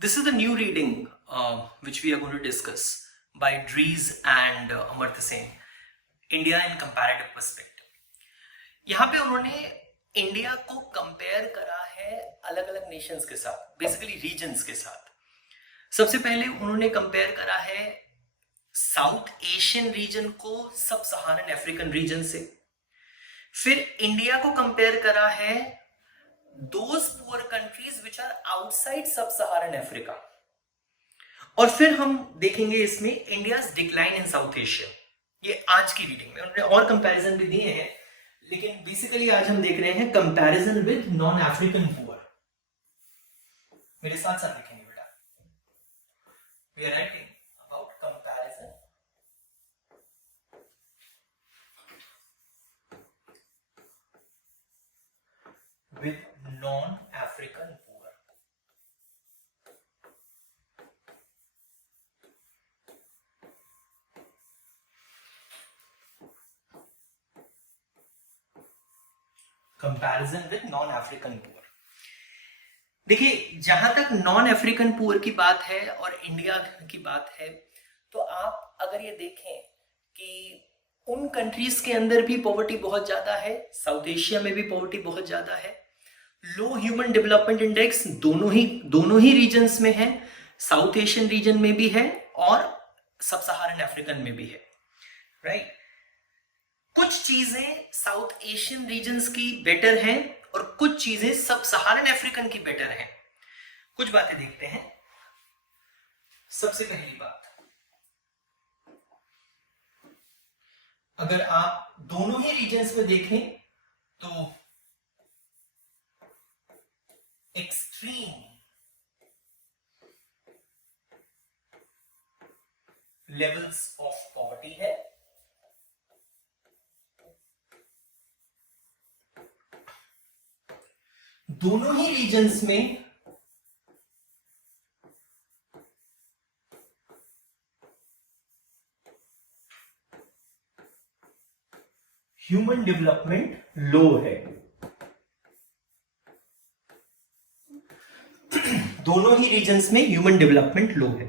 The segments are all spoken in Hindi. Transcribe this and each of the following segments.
This is the new reading which we are going to discuss by Dries and Amartya Sen, India in Comparative Perspective. यहाँ पे उन्होंने इंडिया को कंपेयर करा है अलग अलग नेशंस के साथ, बेसिकली रीजन्स के साथ. सबसे पहले उन्होंने कंपेयर करा है साउथ एशियन रीजन को सब सहारन अफ्रीकन रीजन से. फिर इंडिया को कंपेयर करा है those poor countries which are outside sub-Saharan Africa. और फिर हम देखेंगे इसमें India's decline in south Asia. ये आज की रीडिंग में उन्होंने और कंपैरिजन भी दिए हैं, लेकिन बेसिकली आज हम देख रहे हैं comparison with non African poor. मेरे साथ साथ लिखेंगे बेटा. We are writing about comparison with non-African poor. Comparison with non-African poor. देखिए, जहां तक नॉन अफ्रीकन पुअर की बात है और इंडिया की बात है, तो आप अगर ये देखें कि उन कंट्रीज के अंदर भी पॉवर्टी बहुत ज्यादा है, साउथ एशिया में भी पॉवर्टी बहुत ज्यादा है. लो ह्यूमन डेवलपमेंट इंडेक्स दोनों ही रीजन्स में है, साउथ एशियन रीजन में भी है और सब सहारन अफ्रीकन में भी है. राइट. कुछ चीजें साउथ एशियन रीजन्स की बेटर हैं और कुछ चीजें सब सहारन अफ्रीकन की बेटर हैं. कुछ बातें देखते हैं. सबसे पहली बात, अगर आप दोनों ही रीजन्स में देखें तो एक्सट्रीम लेवल्स ऑफ पॉवर्टी है. दोनों ही रीजन्स में ह्यूमन डेवलपमेंट लो है. दोनों ही रीजन्स में ह्यूमन डेवलपमेंट लो है.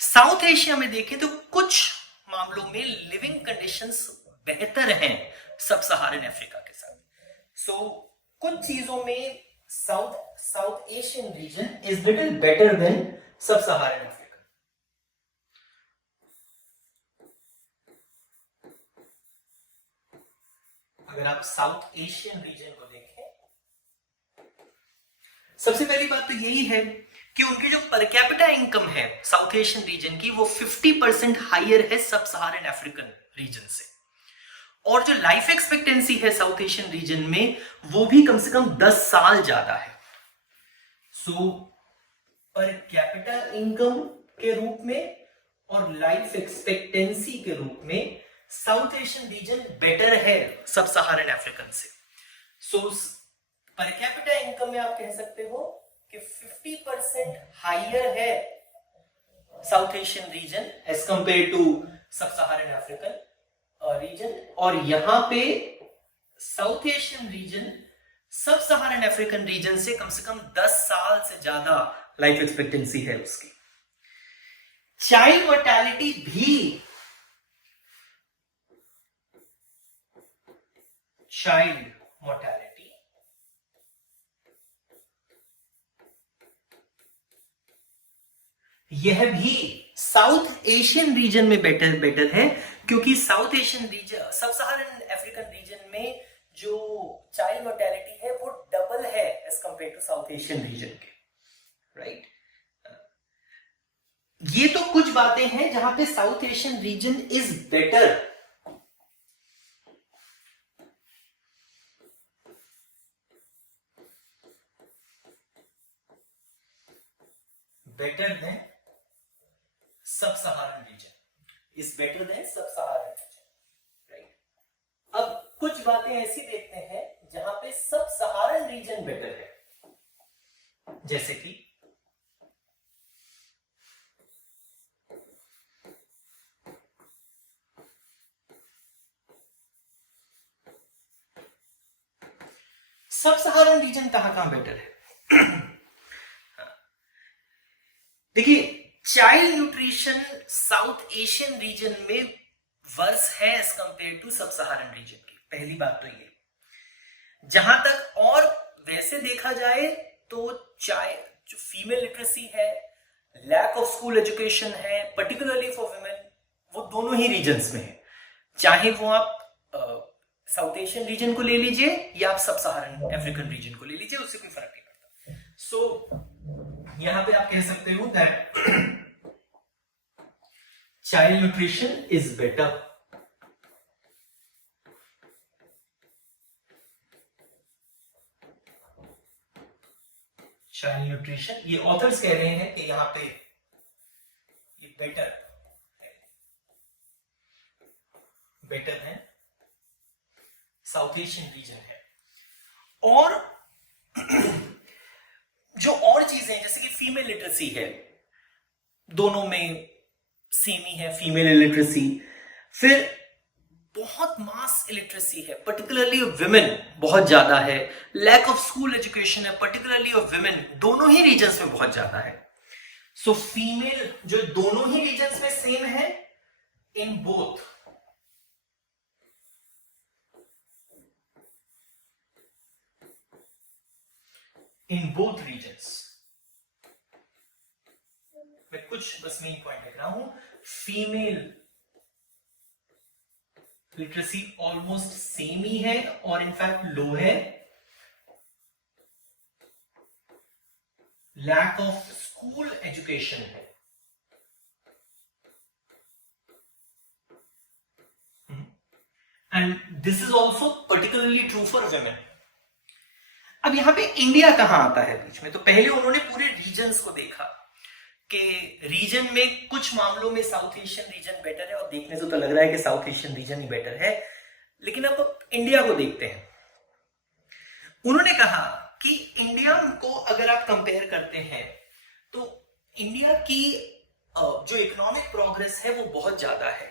साउथ एशिया में देखें तो कुछ मामलों में लिविंग कंडीशंस बेहतर हैं सब सहारन अफ्रीका के साथ. सो कुछ चीजों में south Asian region is little better than sub Saharan Africa. अगर आप साउथ एशियन रीजन को देखें, सबसे पहली बात तो यही है कि उनकी जो पर कैपिटा इनकम है साउथ एशियन रीजन की, वो 50% हायर है सब सहारन अफ्रीकन रीजन से. और जो लाइफ एक्सपेक्टेंसी है साउथ एशियन रीजन में, वो भी कम से कम 10 साल ज्यादा है. सो पर कैपिटा इनकम के रूप में और लाइफ एक्सपेक्टेंसी के रूप में साउथ एशियन रीजन बेटर है सब सहारन अफ्रीकन से. सो पर कैपिटा इनकम में आप कह सकते हो कि 50% हायर है South Asian region as compare to sub Saharan African region. और यहां पे साउथ एशियन रीजन सब सहारन अफ्रीकन रीजन से कम 10 साल से ज्यादा लाइफ एक्सपेक्टेंसी है उसकी. चाइल्ड मोर्टेलिटी भी यह भी साउथ एशियन रीजन में बेटर है, क्योंकि साउथ एशियन रीजन सब सहारन अफ्रीकन रीजन में जो चाइल्ड मोर्टेलिटी है वो डबल है as compare to South Asian region के. राइट. ये तो कुछ बातें हैं जहां पे South Asian region is better. Better than sub Saharan region is better than sub Saharan reason. Right. अब कुछ बातें ऐसी देखते हैं जहां पे सब सहारन रीजन बेटर है, जैसे कि सब सहारन रीजन कहां बेटर है. देखिए, child nutrition south Asian reason में वर्स है as compare to sub Saharan reason की। पहली बात तो ये, जहां तक और वैसे देखा जाए तो जो फीमेल लिटरेसी है, लैक ऑफ स्कूल एजुकेशन है, पर्टिकुलरली फॉर वुमेन, वो दोनों ही रीजन्स में है। चाहे वो आप साउथ एशियन रीजन को ले लीजिए या आप सब सहारन अफ्रीकन रीजन को ले लीजिए, उससे कोई फर्क नहीं पड़ता। सो यहां पे आप कह सकते हो that child nutrition is better. Child nutrition, ये ऑथर्स कह रहे हैं कि यहां पे ये बेटर है, साउथ एशियन रीजन है। और जो और चीजें जैसे कि फीमेल लिटरेसी है, दोनों में सेम ही है फीमेल लिटरेसी। फिर बहुत मास इलिटरेसी है, पर्टिकुलरली विमेन बहुत ज्यादा है। लैक ऑफ स्कूल एजुकेशन है, पर्टिकुलरली ऑफ विमेन, दोनों ही रीजन्स में बहुत ज्यादा है। सो फीमेल जो दोनों ही रीजन्स में सेम है इन बोथ रीजन्स। मैं कुछ बस मेन पॉइंट लिख रहा हूं। फीमेल लिटरेसी ऑलमोस्ट सेम ही है और इनफैक्ट लो है। लैक ऑफ स्कूल एजुकेशन है। And this is also particularly true for women. अब यहां पे इंडिया कहां आता है बीच में? तो पहले उन्होंने पूरे रीजन्स को देखा कि रीजन में कुछ मामलों में साउथ एशियन रीजन बेटर है, और देखने से तो लग रहा है कि साउथ एशियन रीजन ही बेटर है। लेकिन अब इंडिया को देखते हैं। उन्होंने कहा कि इंडिया को अगर आप कंपेयर करते हैं तो इंडिया की जो इकोनॉमिक प्रोग्रेस है वो बहुत ज्यादा है,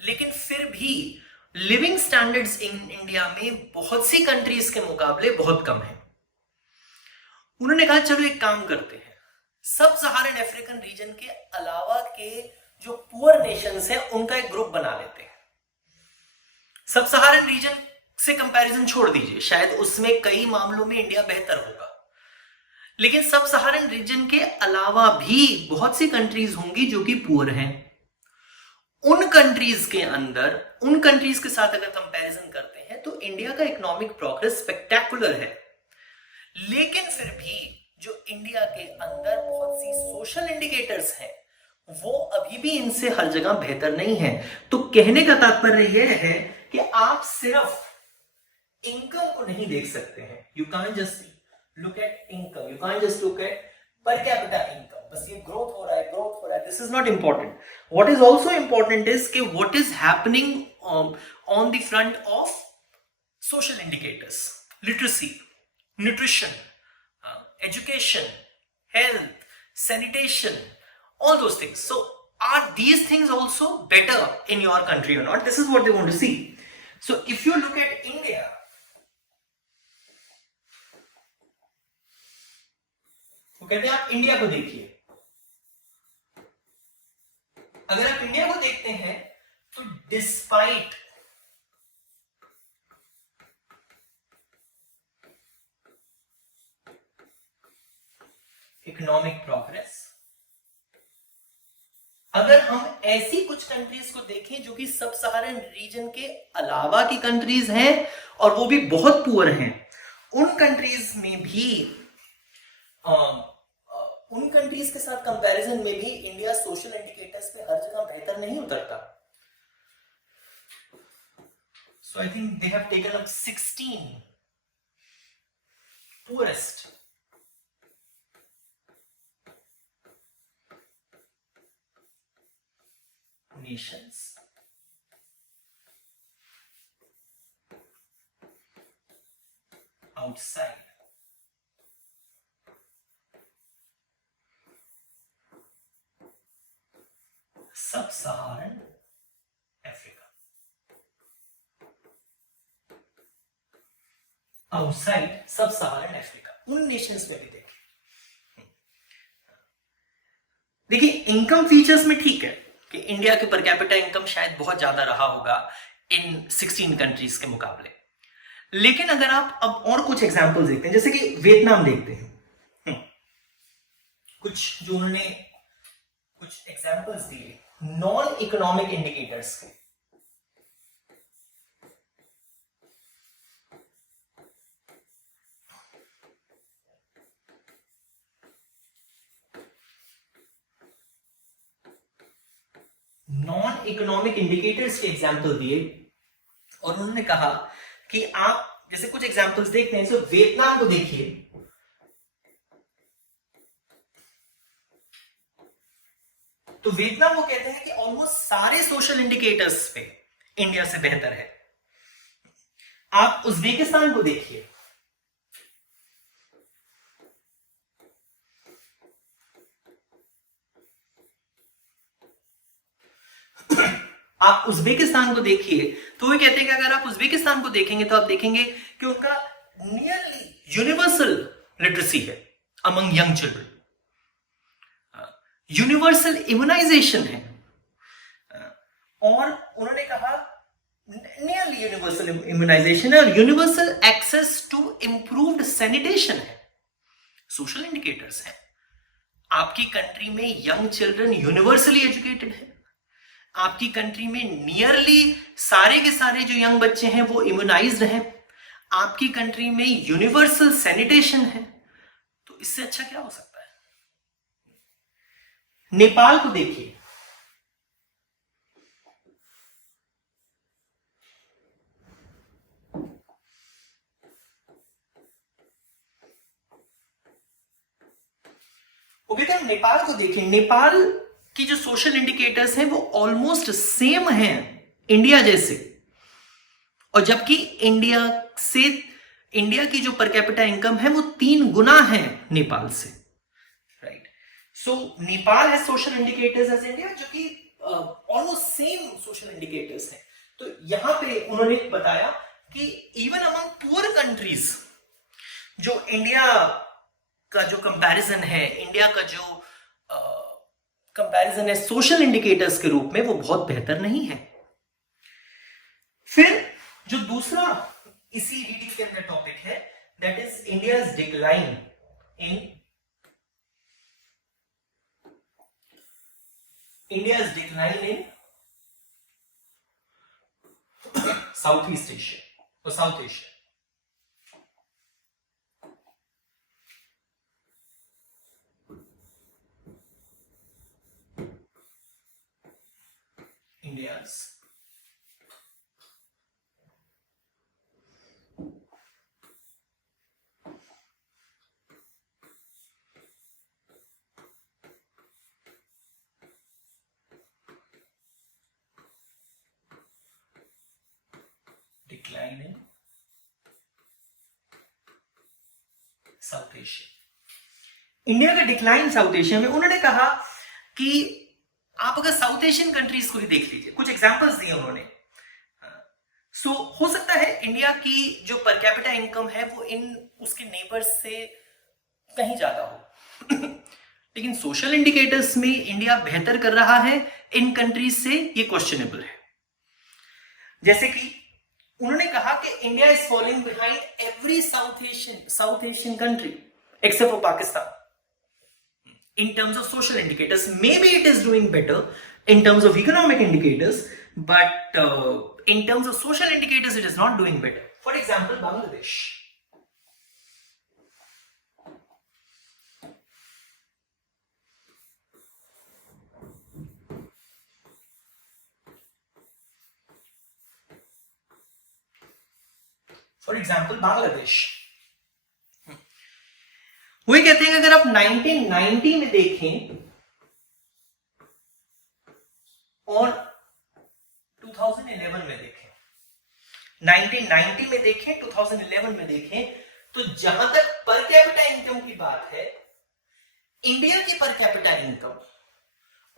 लेकिन फिर भी लिविंग स्टैंडर्ड्स इन इंडिया में बहुत सी कंट्रीज के मुकाबले बहुत कम है। उन्होंने कहा चलो एक काम करते हैं, सब सहारन अफ्रीकन रीजन के अलावा के जो पुअर नेशंस हैं उनका एक ग्रुप बना लेते हैं। सब सहारन रीजन से कंपैरिजन छोड़ दीजिए, शायद उसमें कई मामलों में इंडिया बेहतर होगा, लेकिन सब सहारन रीजन के अलावा भी बहुत सी कंट्रीज होंगी जो कि पुअर हैं। उन कंट्रीज के अंदर, उन कंट्रीज के साथ अगर कंपैरिजन करते हैं तो इंडिया का इकोनॉमिक प्रोग्रेस स्पेक्टेकुलर है। लेकिन फिर भी जो इंडिया के अंदर बहुत सी सोशल इंडिकेटर्स हैं वो अभी भी इनसे हर जगह बेहतर नहीं है। तो कहने का तात्पर्य यह है कि आप सिर्फ इनकम को नहीं देख सकते हैं। You can't just look at income, you can't just look at पर कैपिटा इनकम, बस ये ग्रोथ हो रहा है, ग्रोथ हो रहा है, this is not important. What is also important is कि what is happening on the front of social indicators, literacy, nutrition, education, health, sanitation, all those things. So are these things also better in your country or not? This is what they want to see. So if you look at India, तो कहते हैं आप इंडिया को देखिए। अगर आप इंडिया को देखते हैं तो डिस्पाइट इकोनॉमिक प्रोग्रेस, अगर हम ऐसी कुछ कंट्रीज को देखें जो कि सब सहारन रीजन के अलावा की कंट्रीज हैं और वो भी बहुत पुअर हैं, उन कंट्रीज में भी उन कंट्रीज के साथ कंपैरिजन में भी इंडिया सोशल इंडिकेटर्स पे हर जगह बेहतर नहीं उतरता। So I think they have taken up 16 poorest nations outside sub-Saharan Africa, outside sub-Saharan Africa, उन नेशंस में भी देखें। देखिए इनकम फीचर्स में ठीक है कि इंडिया के पर कैपिटा इनकम शायद बहुत ज्यादा रहा होगा इन 16 कंट्रीज के मुकाबले, लेकिन अगर आप अब और कुछ एग्जांपल्स देखते हैं, जैसे कि वियतनाम देखते हैं, कुछ जो उन्होंने कुछ एग्जांपल्स दिए नॉन इकोनॉमिक इंडिकेटर्स के। नॉन इकोनॉमिक इंडिकेटर्स के एग्जांपल दिए और उन्होंने कहा कि आप जैसे कुछ एग्जांपल्स देखते हैं, तो वियतनाम को देखिए, तो वियतनाम वो कहते हैं कि ऑलमोस्ट सारे सोशल इंडिकेटर्स पे इंडिया से बेहतर है। आप उज्बेकिस्तान को देखिए, आप उज्बेकिस्तान को देखिए तो वो कहते हैं कि अगर आप उज्बेकिस्तान को देखेंगे तो आप देखेंगे कि उनका नियरली यूनिवर्सल लिटरेसी है among young children, universal immunization है, और उन्होंने कहा नियरली यूनिवर्सल इम्यूनाइजेशन है और universal access to improved sanitation है। सोशल इंडिकेटर्स हैं। आपकी कंट्री में यंग चिल्ड्रन यूनिवर्सली एजुकेटेड है, आपकी कंट्री में नियरली सारे के सारे जो यंग बच्चे हैं वो इम्यूनाइज्ड हैं, आपकी कंट्री में यूनिवर्सल सैनिटेशन है, तो इससे अच्छा क्या हो सकता है। नेपाल को देखिए, नेपाल को देखिए, नेपाल की जो सोशल इंडिकेटर्स हैं वो ऑलमोस्ट सेम हैं इंडिया जैसे, और जबकि इंडिया की जो पर कैपिटा इनकम है वो 3 गुना है नेपाल से, राइट। सो नेपाल है सोशल इंडिकेटर्स एज इंडिया जो कि ऑलमोस्ट सेम सोशल इंडिकेटर्स हैं। तो यहां पे उन्होंने बताया कि इवन अमंग पुअर कंट्रीज जो इंडिया का जो कंपैरिजन है, इंडिया का जो कंपैरिजन है सोशल इंडिकेटर्स के रूप में, वो बहुत बेहतर नहीं है। फिर जो दूसरा इसी रीडिंग के अंदर टॉपिक है, that is India's decline in south east Asia और south Asia. India's decline in south Asia. India का डिक्लाइन साउथ एशिया में, उन्होंने कहा कि आप अगर साउथ एशियन कंट्रीज को भी देख लीजिए, कुछ एग्जांपल्स दिए उन्होंने। सो हो सकता है इंडिया की जो पर कैपिटा इनकम है वो इन उसके नेबर्स से कहीं ज्यादा हो लेकिन सोशल इंडिकेटर्स में इंडिया बेहतर कर रहा है इन कंट्रीज से, ये क्वेश्चनेबल है। जैसे कि उन्होंने कहा कि India is following behind every south Asian country except for Pakistan in terms of social indicators. Maybe it is doing better in terms of economic indicators, but in terms of social indicators it is not doing better. For example, Bangladesh. For example, Bangladesh. वही कहते हैं कि अगर आप 1990 में देखें और 2011 में देखें, 1990 में देखें, 2011 में देखें, तो जहां तक पर कैपिटा इनकम की बात है, इंडिया की पर कैपिटा इनकम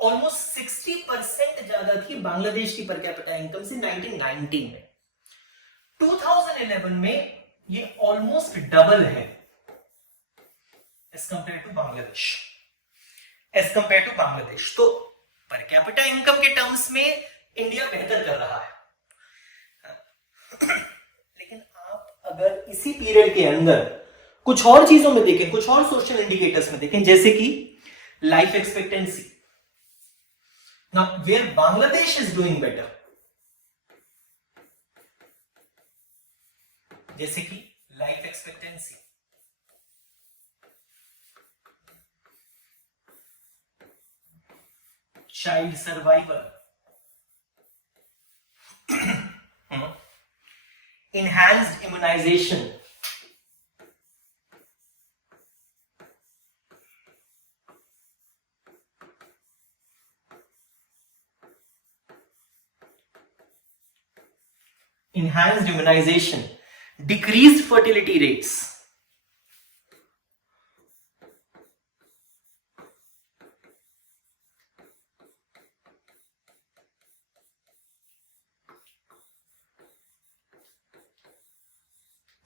ऑलमोस्ट 60% ज्यादा थी बांग्लादेश की पर कैपिटा इनकम से 1990 में। 2011 में ये ऑलमोस्ट डबल है as compared to Bangladesh. As compare to Bangladesh. तो पर कैपिटा इनकम के टर्म्स में इंडिया बेहतर कर रहा है। लेकिन आप अगर इसी पीरियड के अंदर कुछ और चीजों में देखें, कुछ और सोशल इंडिकेटर्स में देखें, जैसे कि life expectancy, now where Bangladesh is doing better, जैसे कि life expectancy, child survival, enhanced immunization, decreased fertility rates,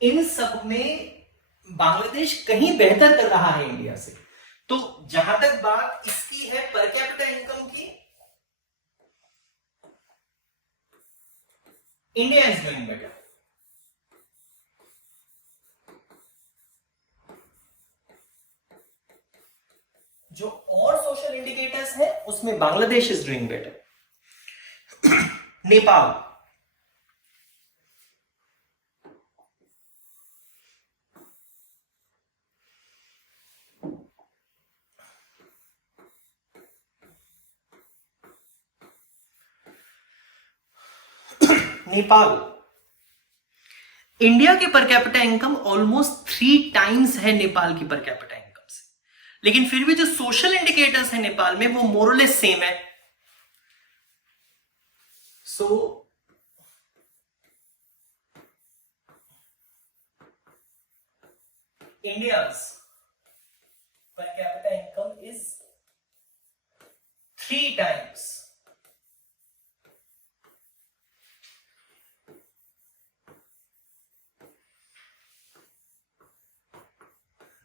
इन सब में बांग्लादेश कहीं बेहतर कर रहा है इंडिया से। तो जहां तक बात इसकी है पर कैपिटा इनकम की, इंडिया इज डूइंग बेटर। जो और सोशल इंडिकेटर्स है उसमें Bangladesh is doing better. Nepal, Nepal, India की पर कैपिटा इनकम ऑलमोस्ट 3 टाइम्स है नेपाल की पर कैपिटा इनकम से, लेकिन फिर भी जो सोशल इंडिकेटर्स है नेपाल में वो मोरलेस सेम है। सो India's per capita income is 3 times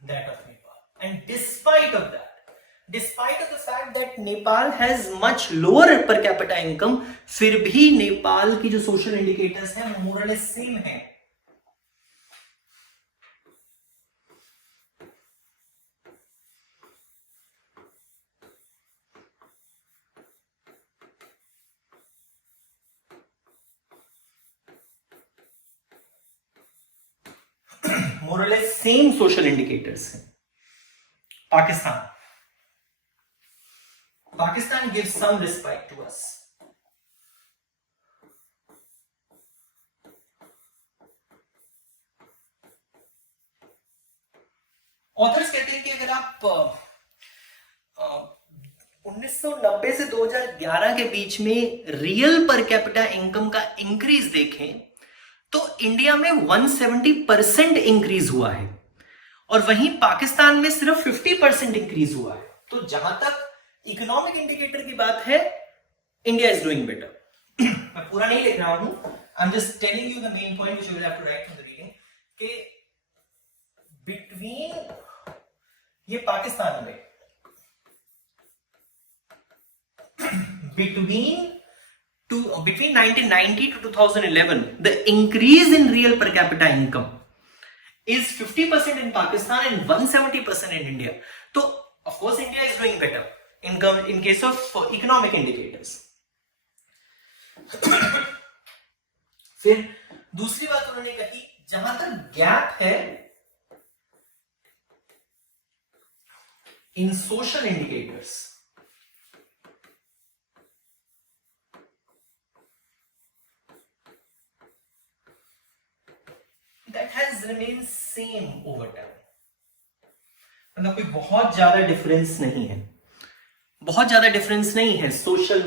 that of Nepal. And despite of the fact that Nepal has much lower per capita income, फिर भी नेपाल की जो सोशल इंडिकेटर्स हैं वो मोर और लेस सेम है। मोर और लेस सेम सोशल इंडिकेटर्स हैं। Pakistan gives some respite to us. Authors कहते हैं कि अगर आप 1990 से 2011 के बीच में रियल पर कैपिटा इनकम का इंक्रीज देखें तो इंडिया में 170% इंक्रीज हुआ है और वहीं पाकिस्तान में सिर्फ 50% इंक्रीज हुआ है। तो जहां तक इकोनॉमिक इंडिकेटर की बात है, इंडिया इज डूइंग बेटर। मैं पूरा नहीं लिख रहा हूं, I am just telling you the main point which you will have to write from the reading कि बिटवीन ये पाकिस्तान में between 1990 to 2011 the increase in real per capita income is 50% in Pakistan and 170% in India. So of course India is doing better in case of economic indicators. फिर दूसरी बात उन्होंने कही, जहां तक गैप है in social indicators, that has remained same over time. मतलब कोई बहुत ज्यादा डिफरेंस नहीं है, सोशल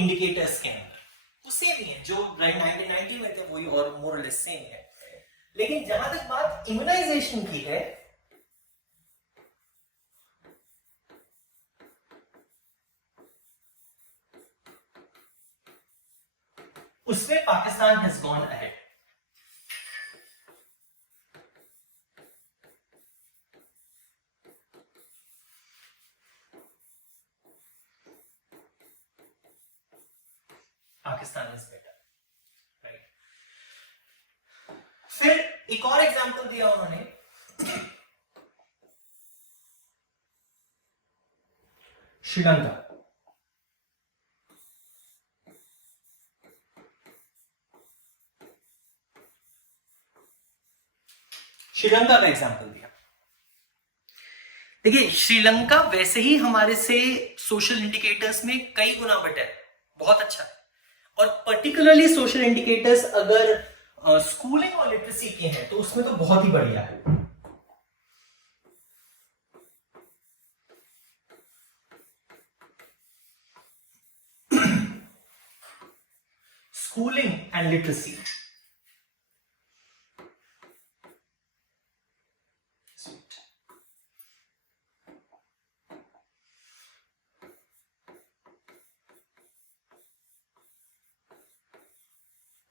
इंडिकेटर्स के अंदर वो सेम ही है जो 1990 में थे, वही और मोर और लेस सेम है। लेकिन जहां तक बात इम्यूनाइजेशन की है, उसमें Pakistan has gone ahead. Pakistan is better, right. फिर एक और एग्जांपल दिया उन्होंने, श्रीलंका। श्रीलंका का एग्जांपल दिया। देखिए श्रीलंका वैसे ही हमारे से सोशल इंडिकेटर्स में कई गुना बेटर है, बहुत अच्छा है। और पर्टिकुलरली सोशल इंडिकेटर्स अगर स्कूलिंग और लिटरेसी के हैं तो उसमें तो बहुत ही बढ़िया है। स्कूलिंग एंड लिटरेसी,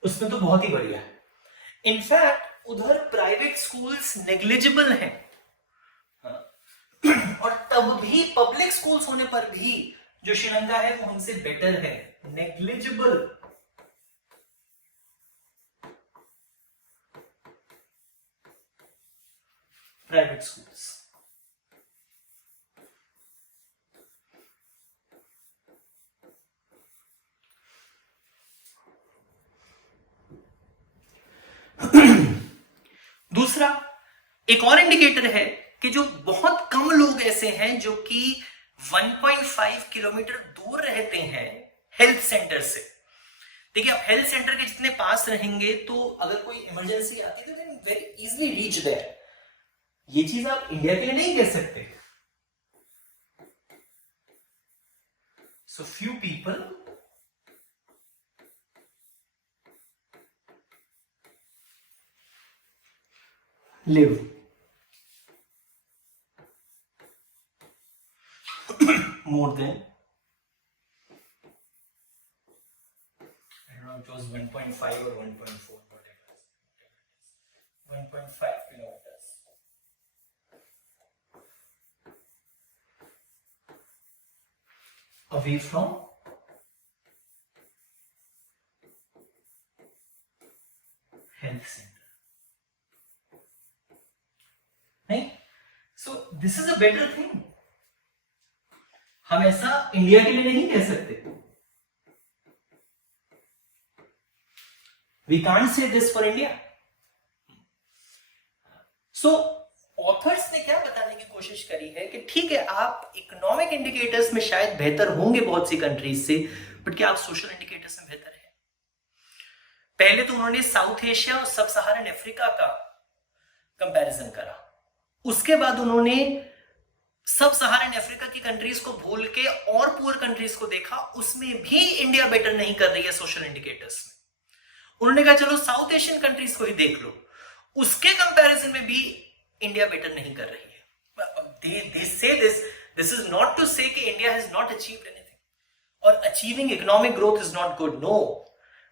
उसमें तो बहुत ही बढ़िया है। इनफैक्ट उधर प्राइवेट स्कूल्स नेग्लिजिबल हैं, और तब भी पब्लिक स्कूल्स होने पर भी जो श्रीलंका है वो हमसे बेटर है। Negligible private schools. दूसरा एक और इंडिकेटर है कि जो बहुत कम लोग ऐसे हैं जो कि 1.5 किलोमीटर दूर रहते हैं हेल्थ सेंटर से। देखिए आप हेल्थ सेंटर के जितने पास रहेंगे तो अगर कोई इमरजेंसी आती है तो then very easily reach there. ये चीज आप इंडिया के लिए नहीं कह सकते। So few people live more than, I don't know, it was 1.5 or 1.4, whatever. 1.5 kilometers. Away from health center. नहीं? So this is a better thing. हम ऐसा इंडिया के लिए नहीं कह सकते। We can't say this for India. So authors ने क्या बताने की कोशिश करी है कि ठीक है आप इकोनॉमिक इंडिकेटर्स में शायद बेहतर होंगे बहुत सी कंट्रीज से, बट क्या आप सोशल इंडिकेटर्स में बेहतर है? पहले तो उन्होंने साउथ एशिया और सब सहारन अफ्रीका का कंपैरिजन करा, उसके बाद उन्होंने सब सहारन अफ्रीका की कंट्रीज को भूल के और पुअर कंट्रीज को देखा, उसमें भी इंडिया बेटर नहीं कर रही है सोशल इंडिकेटर्स में। उन्होंने कहा चलो साउथ एशियन कंट्रीज को ही देख लो, उसके कंपैरिजन में भी इंडिया बेटर नहीं कर रही है। They say this is not to say कि India has not achieved anything or achieving economic growth is not good, no,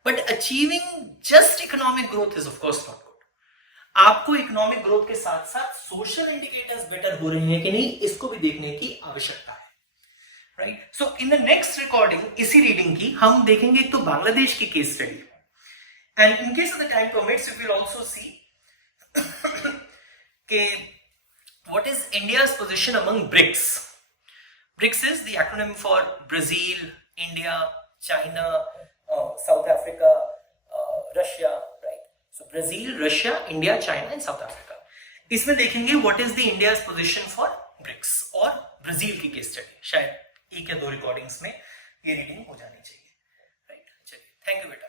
but achieving just economic growth is of course not good. आपको इकोनॉमिक ग्रोथ के साथ साथ सोशल इंडिकेटर्स बेटर हो रहे हैं कि नहीं, इसको भी देखने की आवश्यकता है, right. So in the next recording, इसी रीडिंग की हम देखेंगे एक तो बांग्लादेश की case study, and in case of the time permits we will also see कि what is India's position among BRICS. BRICS is the acronym for Brazil, India, China, South Africa, Russia, right? So Brazil, Russia, India, China and South Africa. इसमें देखेंगे what is the India's position for BRICS और ब्राजील की केस स्टडी। शायद एक या दो रिकॉर्डिंग्स में ये रीडिंग हो जानी चाहिए, राइट। चलिए, थैंक यू।